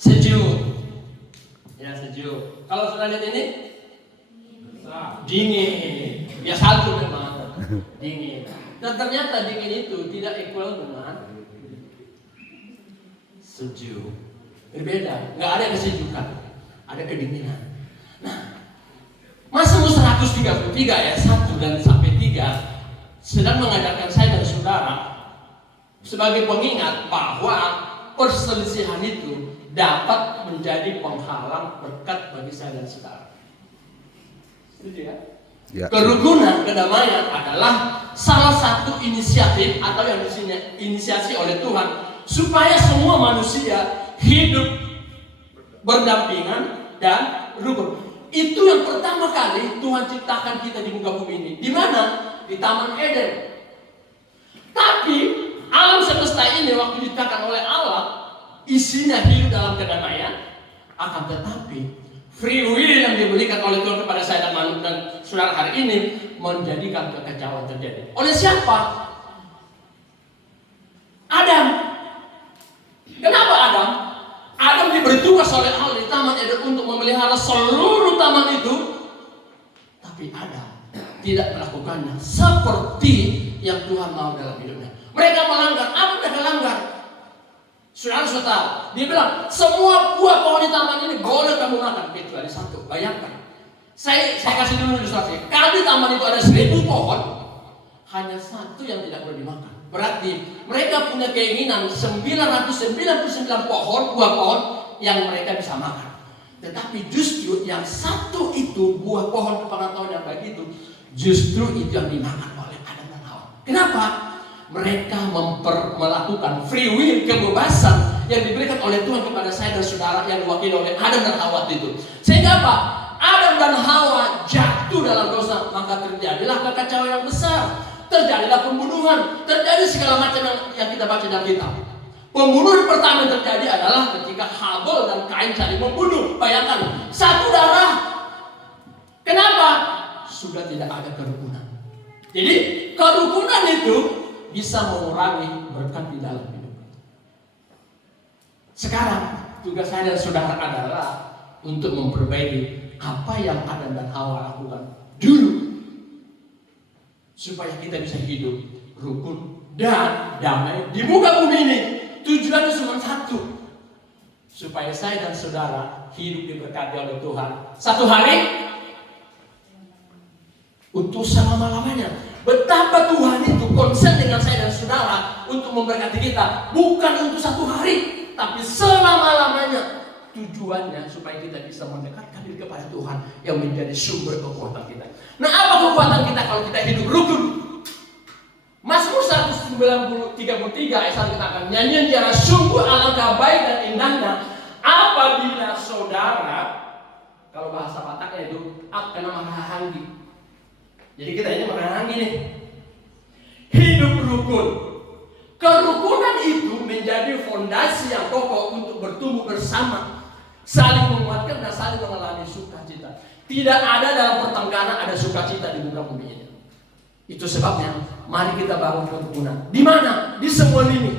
sejuk. Ya, sejuk. Kalau sudah lihat ini, dingin. Ya salju memang, dingin. Dan ternyata dingin itu tidak equal dengan sejuk. Berbeda, nggak ada kesejukan, ada kedinginan. Nah, Mazmur 133 ayat 1 dan sampai 3 sedang mengajarkan saya dan saudara sebagai pengingat bahwa perselisihan itu dapat menjadi penghalang berkat bagi saya dan saudara. Setuju ya? Ya. Kerukunan, kedamaian adalah salah satu inisiatif atau yang diinisiasi oleh Tuhan supaya semua manusia hidup berdampingan dan rukun. Itu yang pertama kali Tuhan ciptakan kita di muka bumi ini. Di mana? Di Taman Eden. Tapi alam semesta ini waktu diciptakan oleh Allah, isinya hidup dalam kedamaian. Akan tetapi free will yang diberikan oleh Tuhan kepada saya dan manusia dan saudara hari ini menjadikan kekacauan terjadi. Oleh siapa? Adam. Kenapa Adam? Adam diberi tugas oleh Allah di Taman Eden untuk memelihara seluruh taman itu, tapi Adam tidak melakukannya seperti yang Tuhan mau dalam hidupnya. Mereka melanggar. Apa mereka langgar? Saudara tahu, dia bilang semua buah pohon di taman ini boleh kamu makan kecuali satu. Bayangkan, saya kasih dulu ilustrasi. Kalau di taman itu ada 1000 pohon, hanya satu yang tidak boleh dimakan. Berarti mereka punya keinginan 999 pohon, buah pohon yang mereka bisa makan. Tetapi justru yang satu itu, buah pohon kepengetahuan yang baik itu, justru itu yang dimakan oleh Adam dan Hawa. Kenapa? Mereka melakukan free will, kebebasan yang diberikan oleh Tuhan kepada saya dan saudara yang diwakili oleh Adam dan Hawa itu. Sehingga apa? Adam dan Hawa jatuh dalam dosa, maka terjadilah kekacauan yang besar. Terjadilah pembunuhan, terjadi segala macam yang kita baca dalam kitab. Pembunuhan pertama yang terjadi adalah ketika Habel dan Kain saling membunuh. Bayangkan, satu darah. Kenapa? Sudah tidak ada kerukunan. Jadi kerukunan itu bisa mengurangi berkat di dalam hidup. Sekarang tugas saya dan saudara adalah untuk memperbaiki apa yang Adam dan Hawa lakukan dulu, supaya kita bisa hidup rukun dan damai di muka bumi ini. Tujuannya cuma satu, supaya saya dan saudara hidup diberkati oleh Tuhan satu hari untuk selama-lamanya. Betapa Tuhan itu konsen dengan saya dan saudara untuk memberkati kita, bukan untuk satu hari, tapi selama-lamanya. Tujuannya supaya kita bisa mendekatkan diri kepada Tuhan yang menjadi sumber kekuatan kita. Nah, apa kekuatan kita kalau kita hidup rukun? Mazmur 133 ayat 1 katakan, nyanyian tiara sungguh alangkah baik dan indahnya apabila saudara, kalau bahasa Bataknya itu akan menghahangi. Jadi kita ini menghahangi nih, hidup rukun. Kerukunan itu menjadi fondasi yang kokoh untuk bertumbuh bersama, saling menguatkan dan saling mengalami sukacita. Tidak ada dalam pertengkaran ada sukacita di muka bumi ini. Itu sebabnya mari kita bangun kerukunan. Di mana? Di semua lini.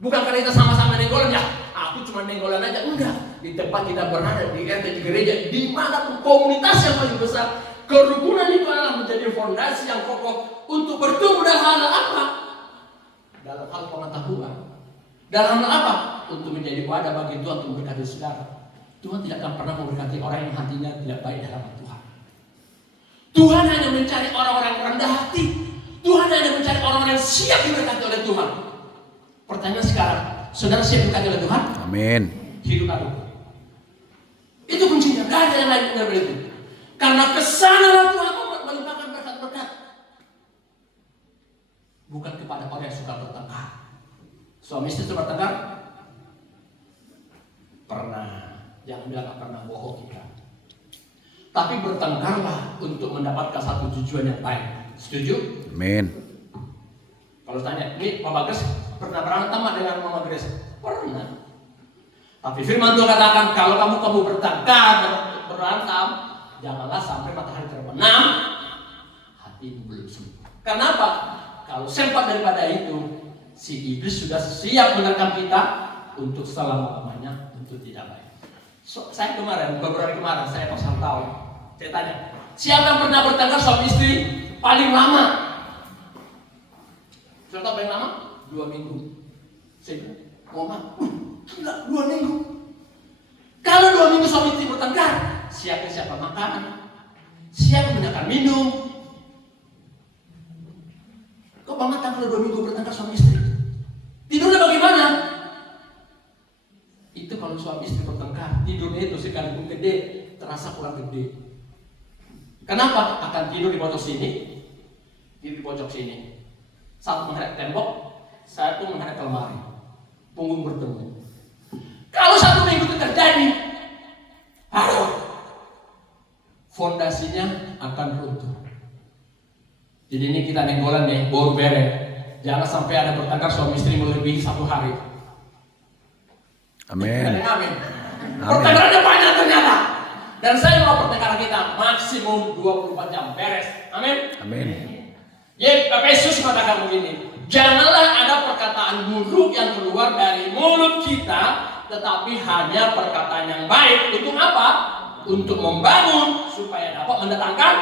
Bukan karena kita sama-sama nenggolan ya, aku cuma nenggolan aja. Enggak. Di tempat kita berada, di RT, di gereja, di mana komunitas yang paling besar, kerukunan itu adalah menjadi fondasi yang kokoh untuk bertumbuh dalam hal apa? Dalam hal pengetahuan. Dalam hal apa? Untuk menjadi wadah bagi Tuhan untuk memberkati saudara. Tuhan tidak akan pernah memberkati orang yang hatinya tidak baik dalam Tuhan. Tuhan hanya mencari orang-orang yang rendah hati. Tuhan hanya mencari orang-orang yang siap diberkati oleh Tuhan. Pertanyaan sekarang, saudara siap diberkati oleh Tuhan? Amin. Hidup aduk. Itu kuncinya. Tidak ada yang lain daripada itu. Karena kesanalah Tuhan melimpahkan berkat-berkat. Bukan kepada orang yang suka bertengkar. Suami istri itu bertengkar? Pernah. Jangan bilang gak pernah, bohong kita. Tapi bertengkarlah untuk mendapatkan satu tujuan yang baik. Setuju? Amin. Kalau tanya, ini Pak Bagas pernah berantem dengan Mama Grace? Pernah. Tapi firman Tuhan katakan, kalau kamu bertengkar, berantem, janganlah sampai matahari terbenam, hatimu belum sembuh. Kenapa? Kalau sempat daripada itu, si iblis sudah siap menerkam kita untuk selama-lamanya untuk tidak baik. Saya kemarin, beberapa hari kemarin, saya pasang tahu. Saya tanya, siapa yang pernah bertengkar suami istri paling lama? Contoh paling lama? 2 minggu. Saya bilang, Mama, gila 2 minggu. Kalau 2 minggu suami istri bertengkar, siapa makan, siapa menyediakan minum. Kok banget kalau 2 minggu bertengkar suami istri? Tidurnya bagaimana? Itu kalau suami istri bertengkar, tidurnya itu sekalipun gede, terasa kurang gede. Kenapa? Akan tidur di pojok sini, tidur di pojok sini. Satu menghadap tembok, satu menghadap lemari. Punggung bertemu. Kalau 1 minggu itu terjadi, fondasinya akan runtuh. Jadi ini kita nenggolan nih, baru beres. Jangan sampai ada bertengkar suami istri melebihi 1 hari. Amin. Amin. Pertengkarannya banyak ternyata. Dan saya mau pertengkaran kita maksimum 24 jam beres. Amin. Amin. Yesus mengatakan begini, janganlah ada perkataan buruk yang keluar dari mulut kita, tetapi hanya perkataan yang baik. Untuk apa? Untuk membangun supaya dapat mendatangkan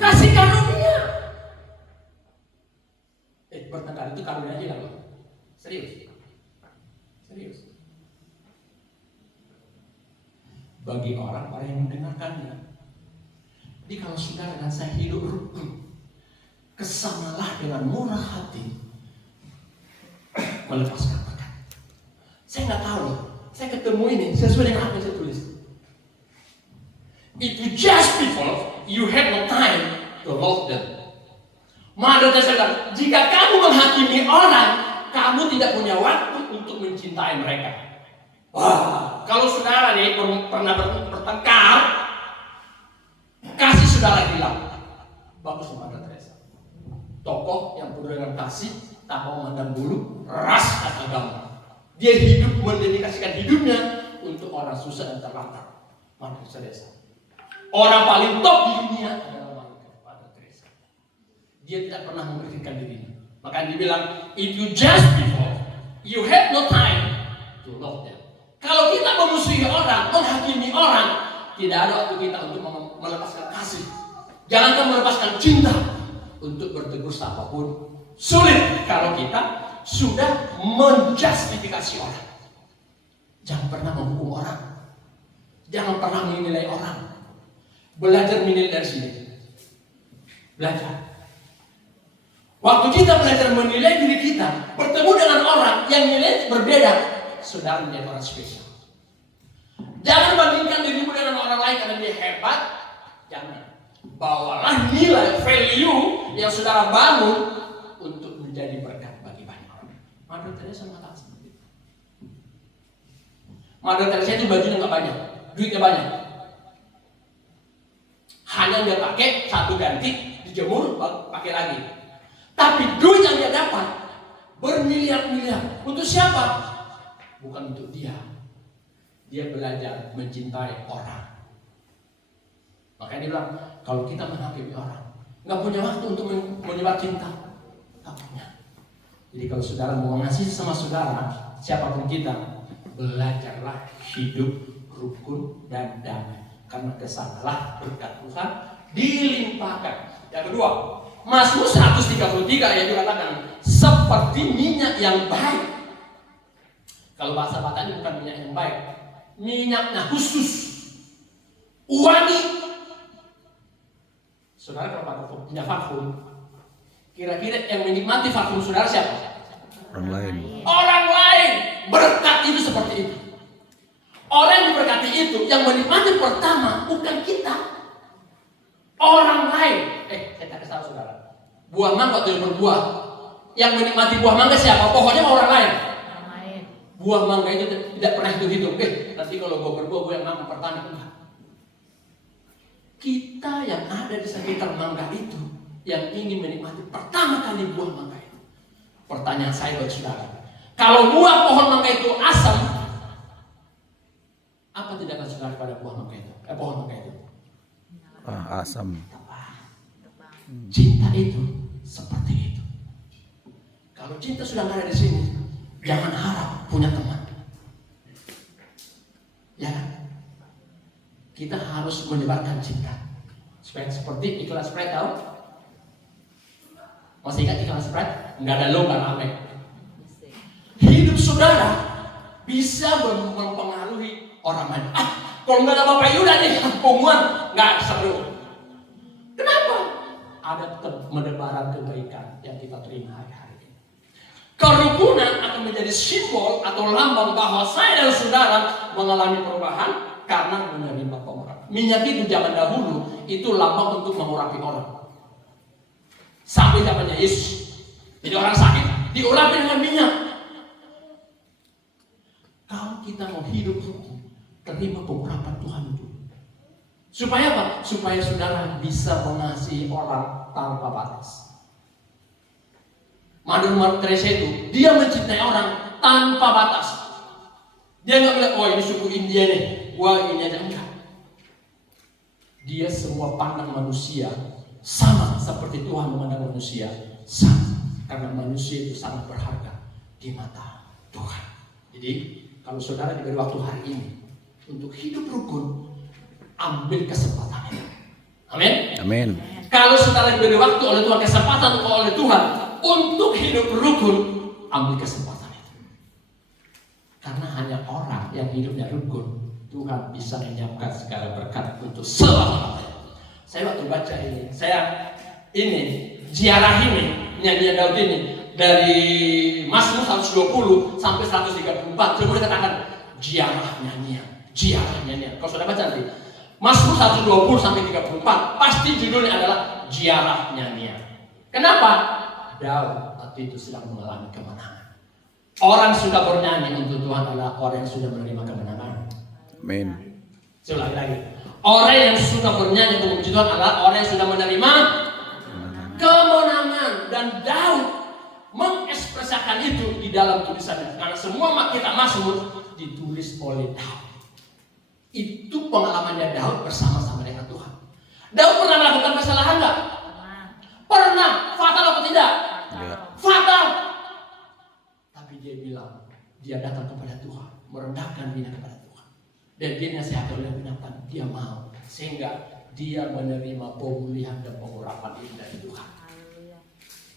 kasih karunia. Bertengkar itu karunia aja loh. Serius. Bagi orang-orang yang mendengarkannya. Jadi kalau saudara dan saya hidup rukun, kesamalah dengan murah hati, melepaskan pekat. Saya nggak tahu loh. Saya ketemu ini sesuai dengan apa yang saya tulis. If you judge people, you have no time to love them. Maka saya bilang, jika kamu menghakimi orang, kamu tidak punya waktu untuk mencintai mereka. Wah, kalau saudara nih pernah bertengkar, kasih saudara hilang. Bagus Mother Teresa. Tokoh yang penuh dengan kasih, tak mau memandang bulu, ras dan agama. Dia hidup mendedikasikan hidupnya untuk orang susah dan terlantar. Mother Teresa. Orang paling top di dunia adalah Mother Teresa. Dia tidak pernah memikirkan dirinya. Maka dia bilang, if you judge people, you have no time to love them. Kalau kita memusuhi orang, menghakimi orang, tidak ada waktu kita untuk melepaskan kasih. Jangankan melepaskan cinta untuk bertegur siapapun. Sulit kalau kita sudah menjustifikasi orang. Jangan pernah menghukum orang. Jangan pernah menilai orang. Belajar menilai dari sini. Belajar. Waktu kita belajar menilai diri kita, bertemu dengan orang yang nilai berbeda, saudara menjadi orang spesial. Jangan bandingkan dirimu dengan orang lain karena dia hebat. Jangan. Bawalah nilai value yang saudara bangun untuk menjadi berkat bagi banyak orang. Mother Teresa mengatakan seperti itu. Mother Teresa itu bajunya nggak banyak, duitnya banyak. Hanya dia pakai satu ganti, dijemur, pakai lagi. Tapi duit yang dia dapat bermiliar-miliar. Untuk siapa? Bukan untuk dia. Dia belajar mencintai orang. Makanya dia bilang, kalau kita menghakimi orang, nggak punya waktu untuk menyebar cinta. Nggak punya. Jadi kalau saudara mau mengasihi sama saudara, siapapun kita, belajarlah hidup rukun dan damai. Karena kesanalah berkat Tuhan dilimpahkan. Yang kedua, Mazmur 133 yang dikatakan seperti minyak yang baik. Kalau bahasa Batak ini bukan minyak yang baik, minyaknya khusus, wangi. Saudara kalau pakai punya parfum, kira-kira yang menikmati parfum saudara siapa? Orang lain. Orang lain. Berkat itu seperti itu. Orang yang diberkati itu yang menikmati pertama bukan kita, orang lain. Saya tak tahu saudara. Buah mangga atau berbuah, yang menikmati buah mangga siapa? Pokoknya orang lain. Buah mangga itu tidak pernah hitung-hitung. Nanti kalau gue berbuah, gue yang makan pertama. Enggak. Kita yang ada di sekitar mangga itu, yang ingin menikmati pertama kali buah mangga itu. Pertanyaan saya buat saudara, kalau buah pohon mangga itu asam, apa tindakan saudara pada buah mangga itu? Pohon mangga itu? Asam. Cinta itu seperti itu. Kalau cinta sudah ada di sini, jangan harap punya teman. Ya kan? Kita harus menyebarkan cinta. Supaya seperti iklan Sprite tahu? Masih ingat iklan Sprite? Nggak ada lomba rame. Hidup saudara bisa mempengaruhi orang lain. Kalau nggak ada Bapak Yuda nih, pengumuman nggak seru. Kenapa? Ada menebaran kebaikan yang kita terima hari-hari ini. Kerukunan akan menjadi simbol atau lambang bahwa saya dan saudara mengalami perubahan karena menerima pengurapan. Minyak itu zaman dahulu itu lambang untuk mengurapi orang. Sampai zamannya Yesus. Jadi orang sakit diurapi dengan minyak. Kalau kita mau hidup hukum, terima pengurapan Tuhan itu. Supaya apa? Supaya saudara bisa mengasihi orang tanpa batas. Mother Teresa itu, dia mencintai orang tanpa batas. Dia nggak bilang, oh ini suku India nih, wah ini aja, enggak. Dia semua pandang manusia sama seperti Tuhan memandang manusia sama. Karena manusia itu sangat berharga di mata Tuhan. Jadi kalau saudara diberi waktu hari ini untuk hidup rukun, ambil kesempatan itu. Amin. Amin. Kalau saudara diberi waktu oleh Tuhan, kesempatan oleh Tuhan untuk hidup rukun, ambil kesempatan itu. Karena hanya orang yang hidupnya rukun, Tuhan bisa menyiapkan segala berkat untuk selamanya. Saya waktu baca ini, ziarah ini, nyanyian Daud ini dari Mazmur 120 sampai 134. Coba dikatakan ziarah nyanyian. Kalau sudah baca nanti Mazmur 120 sampai 34, pasti judulnya adalah ziarah nyanyian. Kenapa? Daud waktu itu sedang mengalami kemenangan. Orang sudah bernyanyi untuk Tuhan adalah orang yang sudah menerima kemenangan. Amin. Saya ulangi lagi. Orang yang sudah bernyanyi untuk memuji Tuhan adalah orang yang sudah menerima kemenangan. Dan Daud mengekspresikan itu di dalam tulisannya. Karena semua kitab Mazmur ditulis oleh Daud. Itu pengalamannya Daud bersama-sama dengan Tuhan. Daud pernah melakukan kesalahan enggak? Pernah. Fatal atau tidak? Ya. Fatal. Tapi dia bilang, dia datang kepada Tuhan, merendahkan diri kepada Tuhan. Dan dia nasihati oleh binatang, dia mau. Sehingga dia menerima pemulihan dan pengurapan ini dari Tuhan.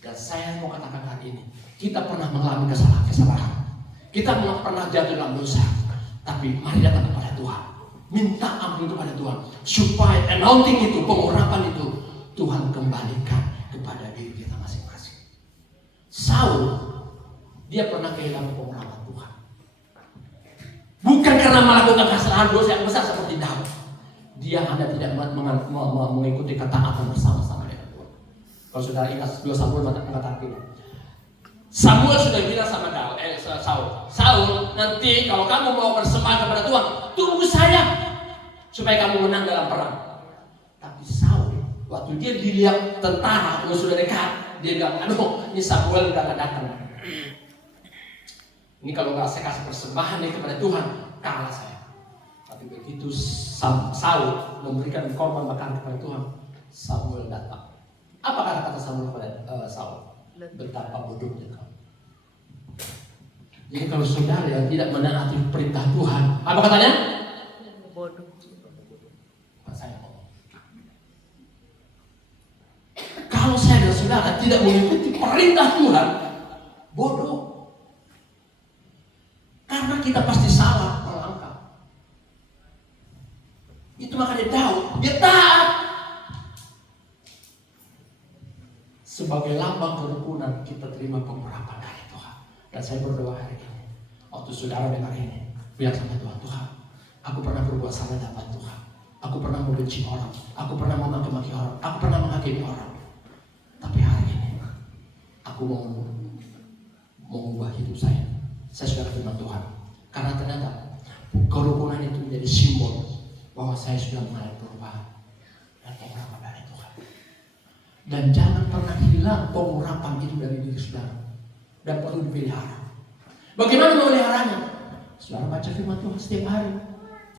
Dan saya mau katakan hari ini, kita pernah mengalami kesalahan. Kita pernah jatuh dalam dosa. Tapi mari datang kepada Tuhan. Minta ampun kepada Tuhan. Supaya anointing itu, pengurapan itu, Tuhan kembalikan kepada diri kita masing-masing. Saul, dia pernah kehilangan pengurapan Tuhan. Bukan karena melakukan kesalahan dosa yang besar seperti Daud. Dia hanya tidak mengikuti ketaatan bersama-sama dengan Tuhan. Kalau saudara ingat 2 Samuel mengatakan ini. Samuel sudah bilang sama Saul, nanti kalau kamu mau bersembahan kepada Tuhan, tunggu saya supaya kamu menang dalam perang. Tapi Saul, waktu dia dilihat tentara yang sudah dekat, dia bilang, aduh, ini Samuel udah akan datang. Ini kalau nggak saya kasih persembahan nih kepada Tuhan, kalah saya. Tapi begitu Saul memberikan korban bakaran kepada Tuhan, Samuel datang. Apa kata Samuel kepada Saul? Betapa bodohnya kau. Jadi kalau saudara yang tidak menaati perintah Tuhan, apa katanya? Bodoh. Saya ngomong. Kalau saya dan saudara tidak mengikuti perintah Tuhan, bodoh. Karena kita pasti salah melangkah. Itu makanya Daud, dia taat. Sebagai lambang kerukunan kita terima pengurapan dari Tuhan. Dan saya berdoa hari ini, waktu saudara dengar ini, bilang sama Tuhan, Tuhan, aku pernah berbuat salah dapat Tuhan. Aku pernah membenci orang, aku pernah memaki-maki orang, aku pernah menghakimi orang. Tapi hari ini, aku mau mengubah hidup saya. Saya sudah terima Tuhan. Karena ternyata kerukunan itu menjadi simbol bahwa saya sudah mengalami perubahan dan pengurapan dari Tuhan. Dan jangan pernah hilang pengurapan itu dari diri saudara. Dan perlu dipelihara. Bagaimana memeliharanya? Saudara baca firman Tuhan setiap hari.